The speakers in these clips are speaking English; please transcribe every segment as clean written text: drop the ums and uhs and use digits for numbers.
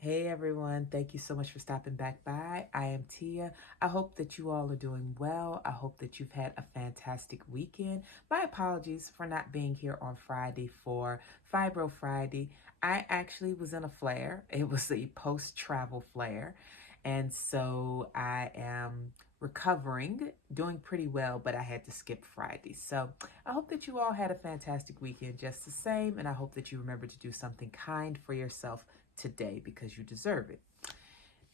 Hey everyone, thank you so much for stopping back by. I am Tia. I hope that you all are doing well. I hope that you've had a fantastic weekend. My apologies for not being here on Friday for Fibro Friday. I actually was in a flare. It was a post-travel flare. And so I am recovering, doing pretty well, but I had to skip Friday. So I hope that you all had a fantastic weekend just the same, and I hope that you remember to do something kind for yourself today because you deserve it.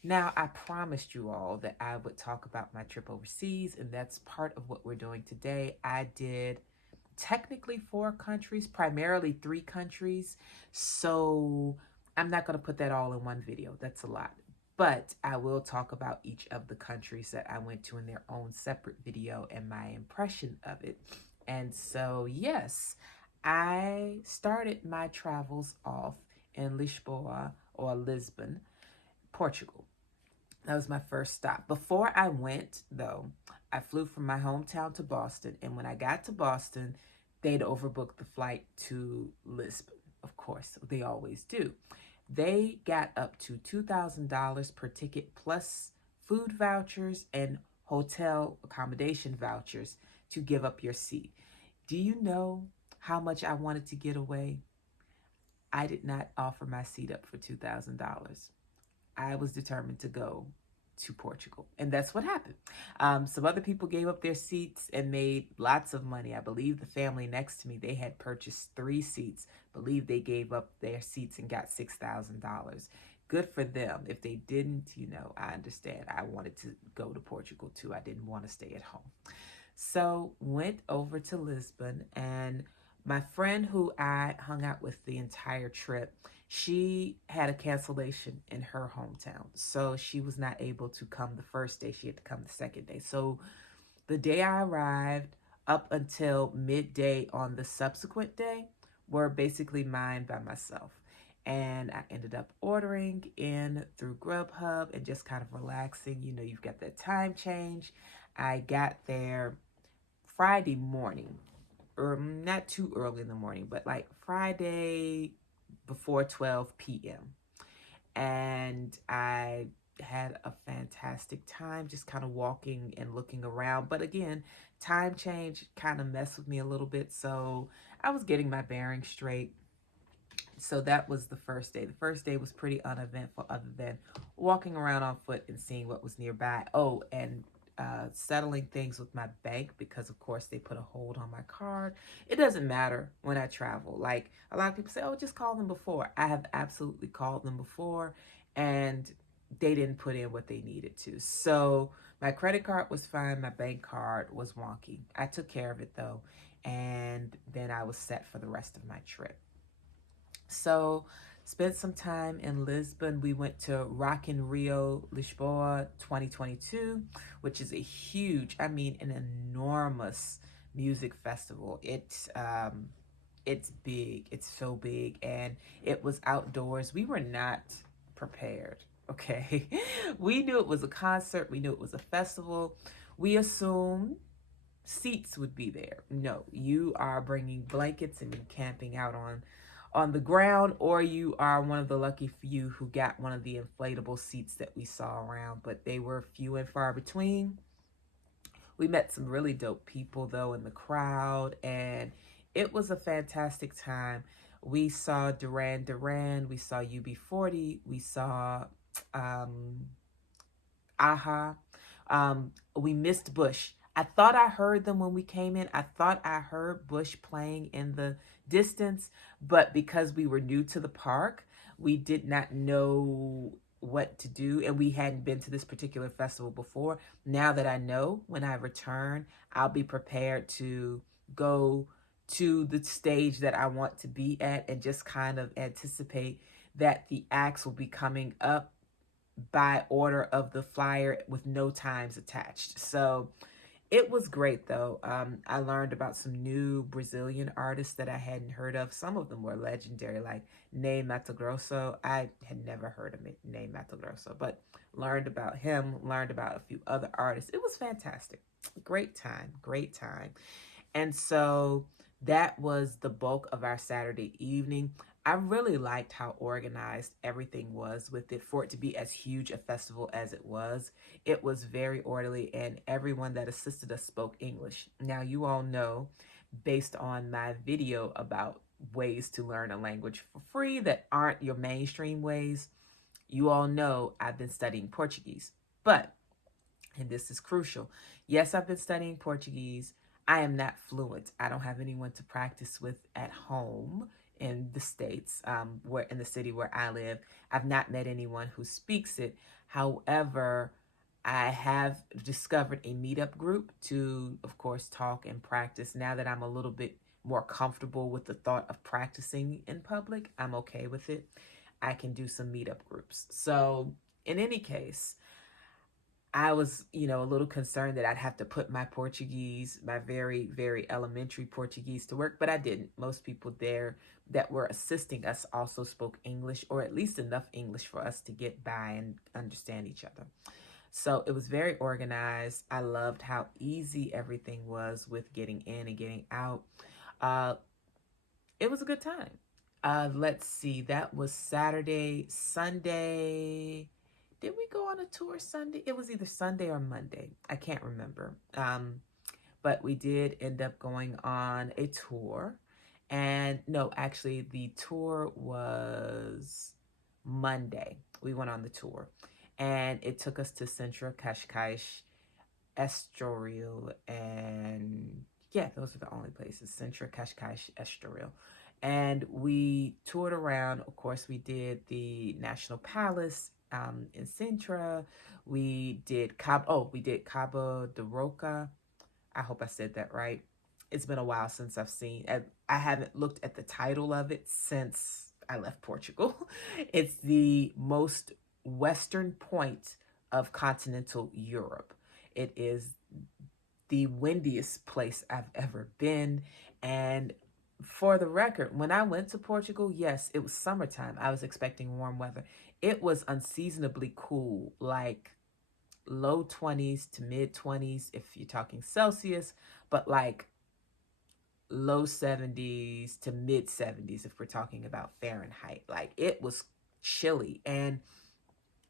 Now, I promised you all that I would talk about my trip overseas, and that's part of what we're doing today. I did technically 4 countries, primarily 3 countries. So I'm not going to put that all in one video. That's a lot. But I will talk about each of the countries that I went to in their own separate video and my impression of it. And so, yes, I started my travels off in Lisboa or Lisbon, Portugal. That was my first stop. Before I went, though, I flew from my hometown to Boston. And when I got to Boston, they'd overbooked the flight to Lisbon. Of course, they always do. They got up to $2,000 per ticket plus food vouchers and hotel accommodation vouchers to give up your seat. Do you know how much I wanted to get away? I did not offer my seat up for $2,000. I was determined to go to Portugal. And that's what happened. Some other people gave up their seats and made lots of money. I believe the family next to me, they had purchased 3 seats. I believe they gave up their seats and got $6,000. Good for them. If they didn't, I understand. I wanted to go to Portugal too. I didn't want to stay at home. So went over to Lisbon, and my friend who I hung out with the entire trip, she had a cancellation in her hometown. So she was not able to come the first day. She had to come the second day. So the day I arrived up until midday on the subsequent day were basically mine by myself. And I ended up ordering in through Grubhub and just kind of relaxing. You've got that time change. I got there Friday morning, or not too early in the morning, but like Friday before 12 p.m. And I had a fantastic time just kind of walking and looking around. But again, time change kind of messed with me a little bit. So I was getting my bearings straight. So that was the first day. The first day was pretty uneventful other than walking around on foot and seeing what was nearby. Oh, and settling things with my bank because, of course, they put a hold on my card. It doesn't matter when I travel. Like, a lot of people say, oh, just call them before. I have absolutely called them before, and they didn't put in what they needed to. So my credit card was fine. My bank card was wonky. I took care of it, though, and then I was set for the rest of my trip. So spent some time in Lisbon. We went to Rock in Rio, Lisboa 2022, which is a huge, an enormous music festival. It's big. It's so big, and it was outdoors. We were not prepared. Okay, we knew it was a concert. We knew it was a festival. We assumed seats would be there. No, you are bringing blankets and camping out on the ground, or you are one of the lucky few who got one of the inflatable seats that we saw around, but they were few and far between. We met some really dope people though in the crowd, and it was a fantastic time. We saw Duran Duran, we saw UB40, we saw um, Aha. We missed Bush. I thought I heard them when we came in. I thought I heard Bush playing in the distance, but because we were new to the park, we did not know what to do, and we hadn't been to this particular festival before. Now that I know, when I return, I'll be prepared to go to the stage that I want to be at and just kind of anticipate that the acts will be coming up by order of the flyer with no times attached. So it was great though. I learned about some new Brazilian artists that I hadn't heard of. Some of them were legendary, like Ney Matogrosso. I had never heard of Ney Matogrosso, but learned about him, learned about a few other artists. It was fantastic. Great time, great time. And so that was the bulk of our Saturday evening. I really liked how organized everything was with it. For it to be as huge a festival as it was very orderly, and everyone that assisted us spoke English. Now, you all know, based on my video about ways to learn a language for free that aren't your mainstream ways, you all know I've been studying Portuguese. But, and this is crucial, yes, I've been studying Portuguese. I am not fluent. I don't have anyone to practice with at home in the States, where in the city where I live. I've not met anyone who speaks it. However, I have discovered a meetup group to, of course, talk and practice. Now that I'm a little bit more comfortable with the thought of practicing in public, I'm okay with it. I can do some meetup groups. So, in any case, I was, a little concerned that I'd have to put my Portuguese, my very, very elementary Portuguese to work, but I didn't. Most people there that were assisting us also spoke English, or at least enough English for us to get by and understand each other. So it was very organized. I loved how easy everything was with getting in and getting out. It was a good time. Let's see, that was Saturday. Sunday, did we go on a tour Sunday? It was either Sunday or Monday. I can't remember. But we did end up going on a tour. And no, actually, the tour was Monday. We went on the tour. And it took us to Sintra, Cascais, Estoril, and yeah, those are the only places. Sintra, Cascais, Estoril. And we toured around. Of course, we did the National Palace in Sintra. We did Cabo de Roca. I hope I said that right. It's been a while since I've seen. I haven't looked at the title of it since I left Portugal. It's the most western point of continental Europe. It is the windiest place I've ever been. And for the record, when I went to Portugal, yes, it was summertime. I was expecting warm weather. It was unseasonably cool, like low 20s to mid 20s if you're talking Celsius, but like low 70s to mid 70s if we're talking about Fahrenheit. Like it was chilly. And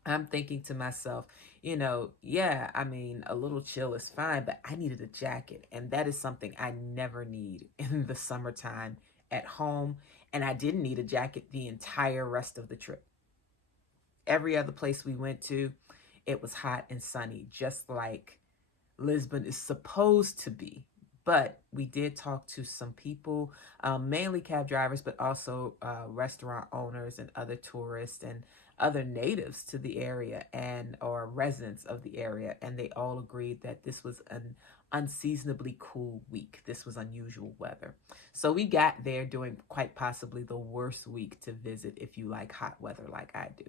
I'm thinking to myself, yeah, I mean, a little chill is fine, but I needed a jacket. And that is something I never need in the summertime at home. And I didn't need a jacket the entire rest of the trip. Every other place we went to, it was hot and sunny, just like Lisbon is supposed to be. But we did talk to some people, mainly cab drivers, but also restaurant owners and other tourists and other natives to the area or residents of the area. And they all agreed that this was an unseasonably cool week. This was unusual weather. So we got there during quite possibly the worst week to visit if you like hot weather like I do.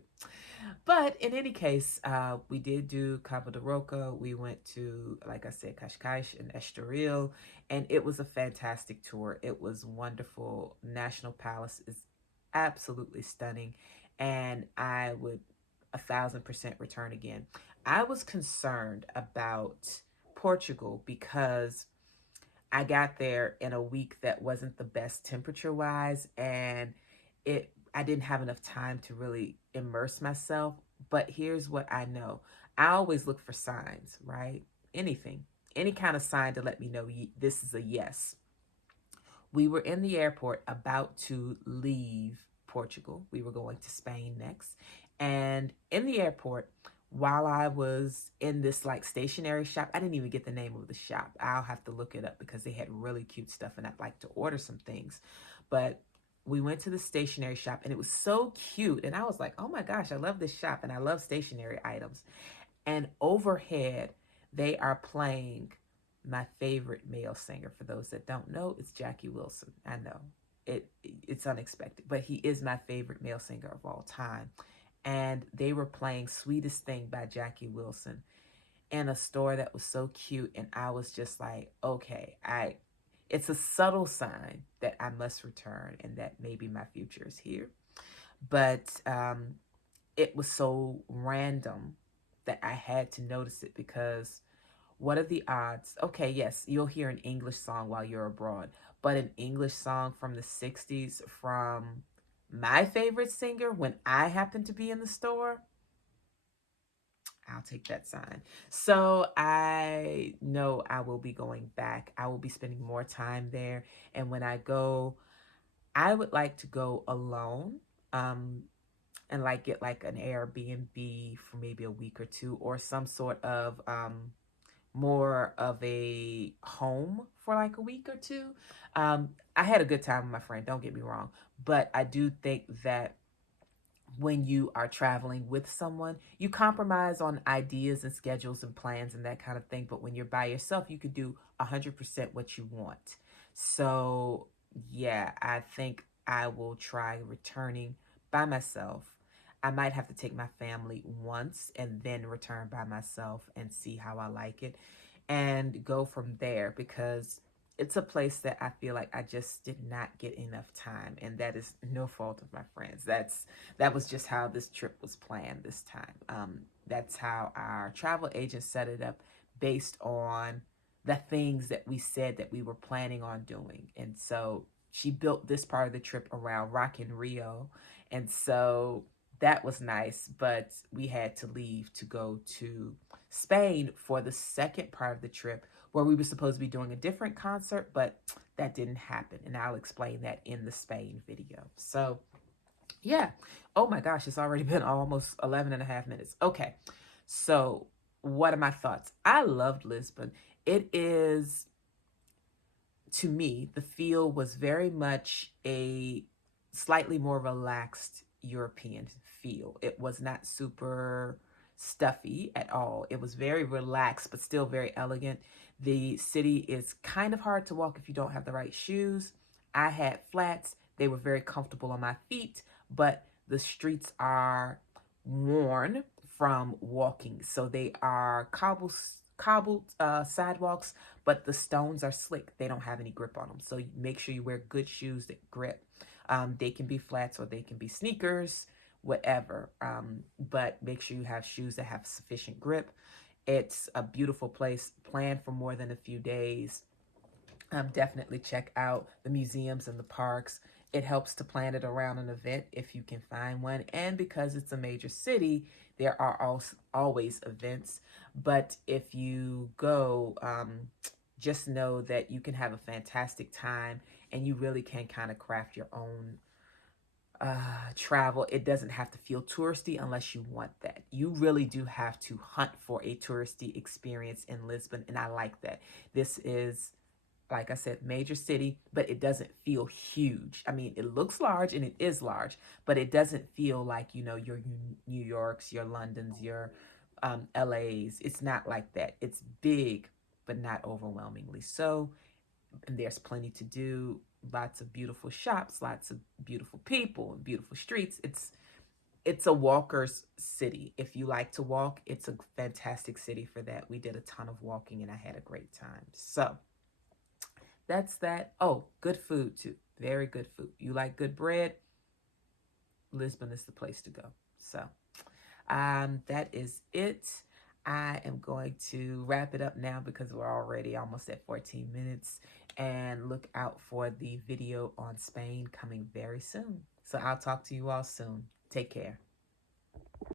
But in any case, we did do Cabo de Roca. We went to, like I said, Cascais and Estoril, and it was a fantastic tour. It was wonderful. National Palace is absolutely stunning, and I would 1,000% return again. I was concerned about Portugal because I got there in a week that wasn't the best temperature-wise, and I didn't have enough time to really immerse myself. But here's what I know. I always look for signs, right? Anything, any kind of sign to let me know this is a yes. We were in the airport about to leave Portugal. We were going to Spain next. And in the airport, while I was in this like stationery shop, I didn't even get the name of the shop. I'll have to look it up because they had really cute stuff and I'd like to order some things. But we went to the stationery shop and it was so cute. And I was like, oh my gosh, I love this shop and I love stationery items. And overhead, they are playing my favorite male singer. For those that don't know, it's Jackie Wilson. I know it's unexpected, but he is my favorite male singer of all time. And they were playing Sweetest Thing by Jackie Wilson in a store that was so cute. And I was just like, okay, it's a subtle sign that I must return and that maybe my future is here. But it was so random that I had to notice it because what are the odds? Okay, yes, you'll hear an English song while you're abroad, but an English song from the 60s from my favorite singer when I happen to be in the store, I'll take that sign. So I know I will be going back. I will be spending more time there. And when I go, I would like to go alone. And like get like an Airbnb for maybe a week or two, or some sort of more of a home for like a week or two. I had a good time with my friend, don't get me wrong, but I do think that when you are traveling with someone, you compromise on ideas and schedules and plans and that kind of thing. But when you're by yourself, you can do 100% what you want. So, yeah, I think I will try returning by myself. I might have to take my family once and then return by myself and see how I like it and go from there, because it's a place that I feel like I just did not get enough time, and that is no fault of my friends. That was just how this trip was planned this time. That's how our travel agent set it up, based on the things that we said that we were planning on doing. And so she built this part of the trip around Rock in Rio, and so that was nice. But we had to leave to go to Spain for the second part of the trip, where we were supposed to be doing a different concert, but that didn't happen. And I'll explain that in the Spain video. So, yeah. Oh my gosh, it's already been almost 11 and a half minutes. Okay. So, what are my thoughts? I loved Lisbon. It is, to me, the feel was very much a slightly more relaxed European feel. It was not super stuffy at all. It was very relaxed, but still very elegant. The city is kind of hard to walk if you don't have the right shoes. I had flats. They were very comfortable on my feet, but the streets are worn from walking. So they are cobbled sidewalks, but the stones are slick. They don't have any grip on them. So make sure you wear good shoes that grip. They can be flats or they can be sneakers, whatever. But make sure you have shoes that have sufficient grip. It's a beautiful place. Plan for more than a few days. Definitely check out the museums and the parks. It helps to plan it around an event if you can find one. And because it's a major city, there are always events. But if you go, just know that you can have a fantastic time, and you really can kind of craft your own travel. It doesn't have to feel touristy unless you want that. You really do have to hunt for a touristy experience in Lisbon, and I like that. This is, like I said, major city, but it doesn't feel huge. I mean, it looks large, and it is large, but it doesn't feel like, your New Yorks, your Londons, your LAs. It's not like that. It's big, but not overwhelmingly so. And there's plenty to do. Lots of beautiful shops, lots of beautiful people, and beautiful streets. It's a walker's city. If you like to walk, it's a fantastic city for that. We did a ton of walking, and I had a great time. So that's that. Oh, good food too. Very good food. You like good bread? Lisbon is the place to go. So that is it. I am going to wrap it up now because we're already almost at 14 minutes, and look out for the video on Spain coming very soon. So I'll talk to you all soon. Take care.